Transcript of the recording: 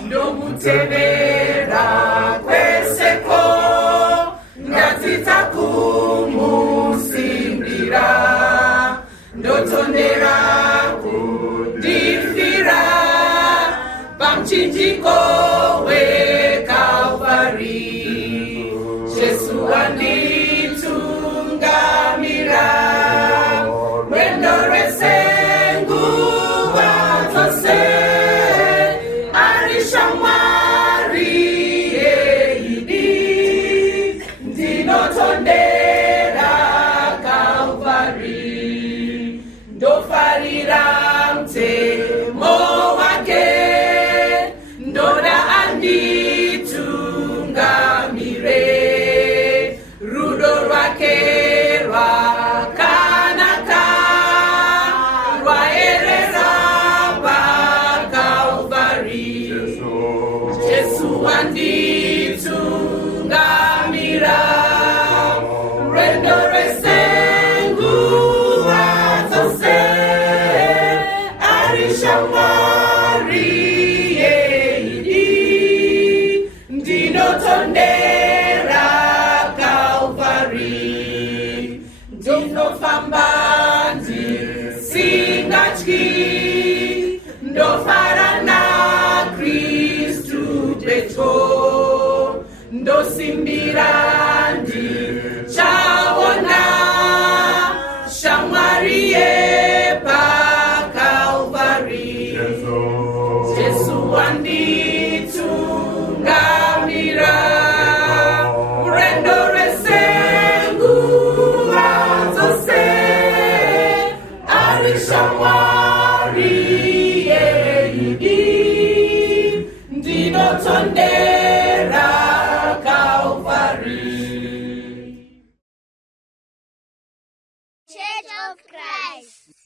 Ndomutevera kweseko ndatita kumusimbira ndotondera kudifira pamchinjiko weKalvari Jesu anditungamira rwendo rwese nguva dzose arishamwari yeidi ndinotondera Kalvari ndofarira mtemo wake ndoda anditungamire rudo rwake rwakanaka rwaerera paKalvari Jesu anditungamira rwendo rwese nguva dzose arishamwari yeidi ndinotondera Kalvari ndinofamba ndisingatyi ndofara naKristu petro ndosimbira ndichaona shamwari yepaKalvari Jesu anditungamira rwendo rwese nguva dzose arishamwari yeidi ndinotondera Kalvari. Church of Christ.